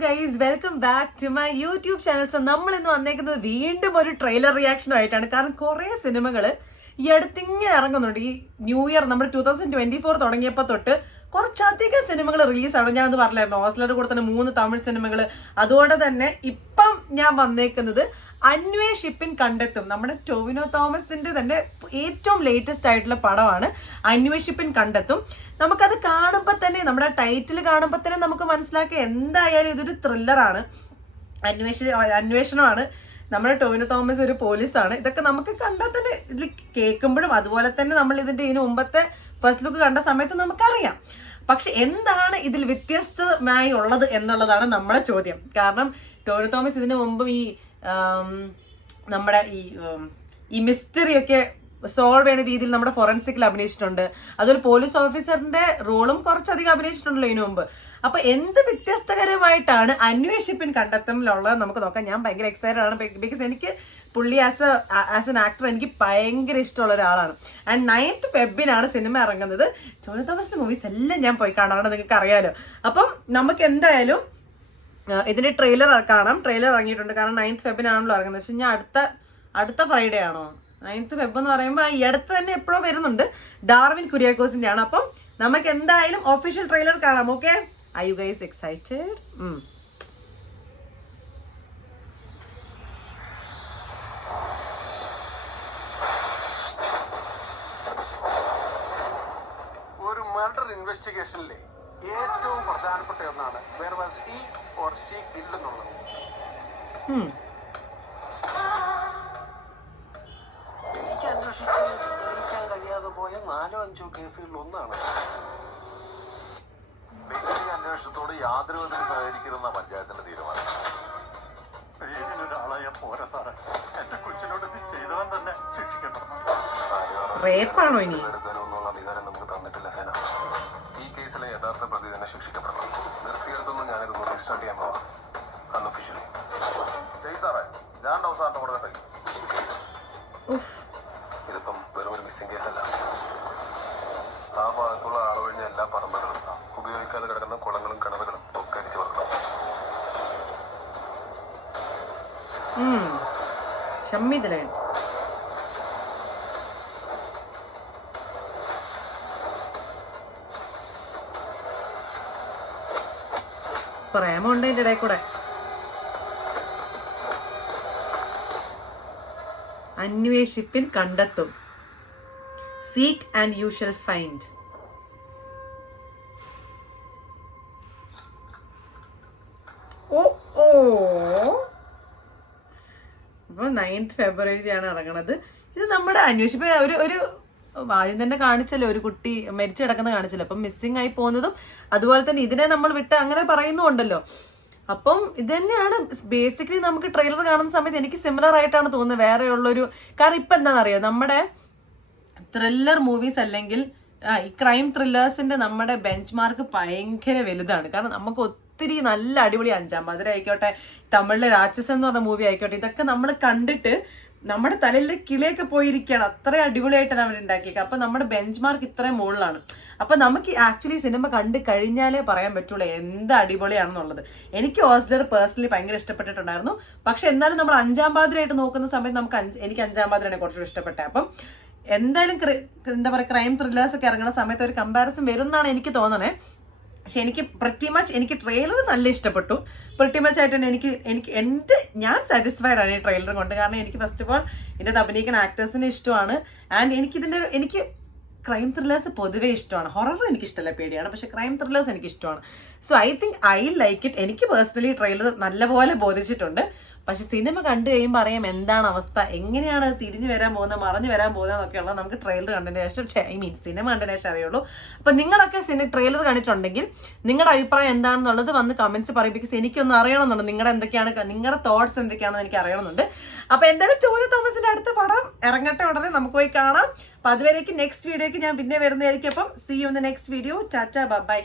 Guys, welcome back to my YouTube channel. So നമ്മൾ ഇന്ന് വന്നേക്കുന്നത് വീണ്ടും ഒരു ട്രെയിലർ റിയാക്ഷനും ആയിട്ടാണ്. കാരണം കുറേ സിനിമകൾ ഈ അടുത്തിങ്ങനെ ഇറങ്ങുന്നുണ്ട്. ഈ ന്യൂ ഇയർ നമ്മുടെ 2024 തുടങ്ങിയപ്പോൾ തൊട്ട് കുറച്ചധികം സിനിമകൾ റിലീസാണ്. ഞാൻ ഒന്ന് പറഞ്ഞായിരുന്നു, ഓസ്ലറുടെ കൂടെ തന്നെ 3 തമിഴ് സിനിമകൾ. അതുകൊണ്ട് തന്നെ ഇപ്പം ഞാൻ വന്നേക്കുന്നത് അന്വേഷിപ്പിൻ കണ്ടെത്തും, നമ്മുടെ ടൊവിനോ തോമസിന്റെ തന്നെ ഏറ്റവും ലേറ്റസ്റ്റ് ആയിട്ടുള്ള പടമാണ് അന്വേഷിപ്പിൻ കണ്ടെത്തും. നമുക്കത് കാണുമ്പോൾ തന്നെ, നമ്മുടെ ടൈറ്റിൽ കാണുമ്പോൾ തന്നെ നമുക്ക് മനസ്സിലാക്കി എന്തായാലും ഇതൊരു ത്രില്ലറാണ്, അന്വേഷണമാണ്. നമ്മുടെ ടൊവിനോ തോമസ് ഒരു പോലീസാണ്. ഇതൊക്കെ നമുക്ക് കണ്ടാൽ തന്നെ ഇതിൽ കേൾക്കുമ്പോഴും അതുപോലെ തന്നെ നമ്മൾ ഇതിന് മുമ്പത്തെ ഫസ്റ്റ് ലുക്ക് കണ്ട സമയത്ത് നമുക്കറിയാം. പക്ഷെ എന്താണ് ഇതിൽ വ്യത്യസ്തമായി ഉള്ളത് എന്നുള്ളതാണ് നമ്മുടെ ചോദ്യം. കാരണം ടൊവിനോ തോമസ് ഇതിനു മുമ്പും നമ്മുടെ ഈ മിസ്റ്ററി ഒക്കെ സോൾവ് ചെയ്യുന്ന രീതിയിൽ നമ്മുടെ ഫോറൻസിക്കിൽ അഭിനയിച്ചിട്ടുണ്ട്. അതുപോലെ പോലീസ് ഓഫീസറിന്റെ റോളും കുറച്ചധികം അഭിനയിച്ചിട്ടുണ്ടല്ലോ ഇതിനു മുമ്പ്. അപ്പൊ എന്ത് വ്യത്യസ്തകരമായിട്ടാണ് അന്വേഷിപ്പിൻ കണ്ടെത്തലിലുള്ളത് നമുക്ക് നോക്കാം. ഞാൻ ഭയങ്കര എക്സൈറ്റഡ് ആണ്, ബിക്കോസ് എനിക്ക് പുള്ളി ആസ് എൻ ആക്ടർ എനിക്ക് ഭയങ്കര ഇഷ്ടമുള്ള ഒരാളാണ്. ആൻഡ് 9th ഫെബ്രുവരിയാണ് സിനിമ ഇറങ്ങുന്നത്. ടൊവിനോ തോമസിന്റെ മൂവീസ് എല്ലാം ഞാൻ പോയി കാണാറുണ്ട്, നിങ്ങൾക്ക് അറിയാലോ. അപ്പം നമുക്ക് എന്തായാലും ഇതിന്റെ ട്രെയിലർ കാണാം. ട്രെയിലർ ഇറങ്ങിയിട്ടുണ്ട്. കാരണം 9th ഫെബ്രുവരിയാണല്ലോ ഇറങ്ങുന്നത്. പക്ഷെ ഞാൻ അടുത്ത ഫ്രൈഡേ ആണോ 9th ഫെബ്രുവരി എന്ന് പറയുമ്പോൾ ഈ അടുത്ത് തന്നെ എപ്പോഴോ വരുന്നുണ്ട്. ഡാർവിൻ കുര്യാക്കോസിന്റെ ആണ്. അപ്പം നമുക്ക് എന്തായാലും ഒഫീഷ്യൽ ട്രെയിലർ കാണാം. Okay, are you guys excited? ഒരു മർഡർ ഇൻവെസ്റ്റിഗേഷനിലെ ഏറ്റവും പ്രധാനപ്പെട്ട ഒന്നാണ് where was he or she killed എന്നുള്ളത്. എനിക്ക് അന്വേഷിച്ച് തെളിയിക്കാൻ കഴിയാതെ പോയ 4-5 കേസുകളിൽ ഒന്നാണ്. അന്വേഷണത്തോട് യാതൊരു വിധത്തിലും സഹകരിക്കുന്ന പഞ്ചായത്തിന്റെ തീരുമാനം. ഒരാളായ പോരാ സാറേ, എന്റെ കൊച്ചിനോട് ഇത് ചെയ്തവൻ തന്നെ ശിക്ഷിക്കപ്പെടണം. റേപ്പാണോ ഇനി? എടുക്കാനൊന്നുള്ള അധികാരം നമുക്ക് തന്നിട്ടില്ല സേന. ഈ കേസിലെ യഥാർത്ഥ പ്രതി തന്നെ ശിക്ഷിക്കപ്പെടണം. നിർത്തിയെടുത്തൊന്നും ഞാനിതൊന്നും റീസ്റ്റാർട്ട് ചെയ്യാൻ പോവാം അൺഒഫീഷ്യലി. സാറേ, ഞാൻ സാറിന്റെ കൂടെ കേട്ടെ. ഇതിപ്പം വെറും ഒരു മിസ്സിംഗ് കേസല്ല. ആ ഭാഗത്തുള്ള ആളൊഴിഞ്ഞ എല്ലാ പറമ്പുകളും ഉപയോഗിക്കാതെ കിടക്കുന്ന കുളങ്ങളും കിണറുകളും ഒക്കെ അരിച്ചു വെക്കണം. പ്രേമുണ്ട് ഇതിന്റെ ഇടയിൽ കൂടെ. അന്വേഷിപ്പിൻ കണ്ടെത്തും, seek and you shall find. അപ്പോൾ 9th ഫെബ്രുവരിയാണ് ഇറങ്ങണത്. ഇത് നമ്മുടെ അന്വേഷിപ്പ് ഒരു ആദ്യം തന്നെ കാണിച്ചല്ലോ, ഒരു കുട്ടി മരിച്ചു കിടക്കുന്ന കാണിച്ചല്ലോ. അപ്പം മിസ്സിങ് ആയി പോകുന്നതും അതുപോലെ തന്നെ ഇതിനെ നമ്മൾ വിട്ട് അങ്ങനെ പറയുന്നുണ്ടല്ലോ. അപ്പം ഇത് തന്നെയാണ് ബേസിക്കലി നമുക്ക് ട്രെയിലർ കാണുന്ന സമയത്ത് എനിക്ക് സിമിലർ ആയിട്ടാണ് തോന്നുന്നത്. വേറെ ഉള്ളൊരു കാരണം ഇപ്പം എന്താണെന്നറിയോ, നമ്മുടെ ത്രില്ലർ മൂവീസ് അല്ലെങ്കിൽ ഈ ക്രൈം ത്രില്ലേഴ്സിന്റെ നമ്മുടെ ബെഞ്ച് മാർക്ക് ഭയങ്കര വലുതാണ്. കാരണം നമുക്ക് ഒത്തിരി നല്ല അടിപൊളി 5-ാം പാതിര ആയിക്കോട്ടെ, തമിഴിലെ രാക്ഷസൻ എന്ന് പറഞ്ഞ മൂവി ആയിക്കോട്ടെ, ഇതൊക്കെ നമ്മൾ കണ്ടിട്ട് നമ്മുടെ തലയിലെ കിളിയൊക്കെ പോയിരിക്കുകയാണ്. അത്രയും അടിപൊളിയായിട്ടാണ് അവർ ഉണ്ടാക്കിയത്. അപ്പം നമ്മുടെ ബെഞ്ച് മാർക്ക് ഇത്രയും മുകളിലാണ്. അപ്പം നമുക്ക് ആക്ച്വലി സിനിമ കണ്ടു കഴിഞ്ഞാലേ പറയാൻ പറ്റുള്ളൂ എന്ത് അടിപൊളിയാണെന്നുള്ളത്. എനിക്ക് ഓസ്ലർ പേഴ്സണലി ഭയങ്കര ഇഷ്ടപ്പെട്ടിട്ടുണ്ടായിരുന്നു. പക്ഷെ എന്നാലും നമ്മൾ 5-ാം പാതിരയായിട്ട് നോക്കുന്ന സമയത്ത് എനിക്ക് 5-ാം പാതിരയാണ് കുറച്ചുകൂടി ഇഷ്ടപ്പെട്ടത്. അപ്പം എന്തായാലും എന്താ പറയുക, ക്രൈം ത്രില്ലേഴ്സ് ഒക്കെ ഇറങ്ങുന്ന സമയത്ത് ഒരു കമ്പാരിസൺ വരും എന്നാണ് എനിക്ക് തോന്നണേ. പക്ഷെ എനിക്ക് എനിക്ക് ട്രെയിലർ നല്ല ഇഷ്ടപ്പെട്ടു. മച്ച് ആയിട്ട് തന്നെ ഞാൻ സാറ്റിസ്ഫൈഡ് ആണ് ഈ ട്രെയിലർ കൊണ്ട്. കാരണം എനിക്ക് ഫസ്റ്റ് ഓഫ് ഓൾ ഇതിൻ്റെ അഭിനയിക്കുന്ന ആക്ടേഴ്സിനെ ഇഷ്ടമാണ്. ആൻഡ് എനിക്ക് ക്രൈം ത്രില്ലേഴ്സ് പൊതുവേ ഇഷ്ടമാണ്. ഹൊറർ എനിക്കിഷ്ടമല്ല, പേടിയാണ്. പക്ഷെ ക്രൈം ത്രില്ലേഴ്സ് എനിക്ക് ഇഷ്ടമാണ്. So I think I like it. എനിക്ക് പേഴ്സണലി ട്രെയിലർ നല്ലപോലെ ബോധിച്ചിട്ടുണ്ട്. പക്ഷെ സിനിമ കണ്ടു കഴിയുമ്പോൾ അറിയാം എന്താണ് അവസ്ഥ, എങ്ങനെയാണ് തിരിഞ്ഞു വരാൻ പോകുന്നത്, മറഞ്ഞു വരാൻ പോകുന്നത് എന്നൊക്കെയുള്ള നമുക്ക് ട്രെയിലർ കണ്ടതിന് ശേഷം സിനിമ കണ്ടതിന് ശേഷം അറിയുള്ളൂ. അപ്പം നിങ്ങളൊക്കെ ട്രെയിലർ കണ്ടിട്ടുണ്ടെങ്കിൽ നിങ്ങളുടെ അഭിപ്രായം എന്താണെന്നുള്ളത് വന്ന് കമന്റ്സ് പറയും. ബിക്കോസ് എനിക്കൊന്ന് അറിയണമെന്നുണ്ട്, നിങ്ങളുടെ തോട്ട്സ് എന്തൊക്കെയാണെന്ന് എനിക്ക് അറിയണമെന്നുണ്ട്. അപ്പം എന്തായാലും ടൊവിനോ തോമസിന്റെ അടുത്ത പടം ഇറങ്ങട്ടെ, ഉടനെ നമുക്ക് പോയി കാണാം. അപ്പം അതുവരേക്കും നെക്സ്റ്റ് വീഡിയോയ്ക്ക് ഞാൻ പിന്നെ വരുന്നതായിരിക്കും. അപ്പം see you in the next video. Tata, by.